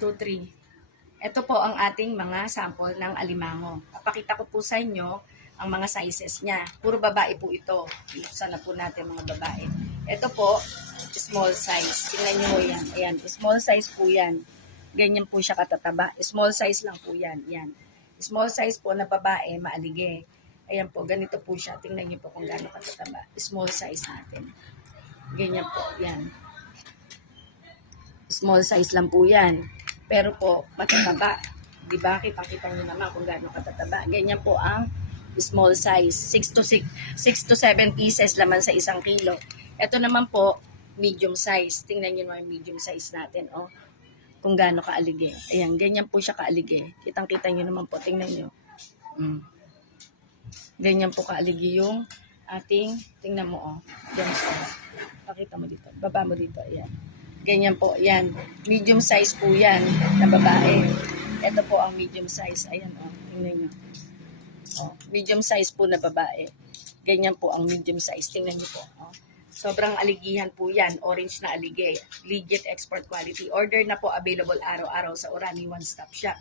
2, 3. Ito po ang ating mga sample ng alimango. Papakita ko po sa inyo ang mga sizes niya. Puro babae po ito. Buksan na po natin mga babae. Ito po, small size. Tingnan nyo yan. Ayan, small size po yan. Ganyan po siya katataba. Small size lang po yan. Yan. Small size po na babae, maalige. Ayan po, ganito po siya. Tingnan nyo po kung gaano katataba. Small size natin. Ganyan po, yan. Small size lang po yan. Pero po, matataba. Diba? Kita-kita nyo naman kung gaano katataba. Ganyan po ang small size. 6 to 7 pieces laman sa 1 kilo. Ito naman po, medium size. Tingnan nyo naman yung medium size natin. Oh. Kung gaano kaalige. Ayan, ganyan po siya kaalige. Kitang-kita nyo naman po. Tingnan nyo. Ganyan po kaalige yung ating, tingnan mo oh. Diyan siya. Pakita mo dito. Baba mo dito. Ayan. Ganyan po, yan. Medium size po yan na babae. Ito po ang medium size. Ayan, oh. Tingnan nyo. Oh, medium size po na babae. Ganyan po ang medium size. Tingnan nyo po. Oh. Sobrang aligihan po yan. Orange na alige. Legit export quality. Order na po available araw-araw sa Orani One Stop Shop.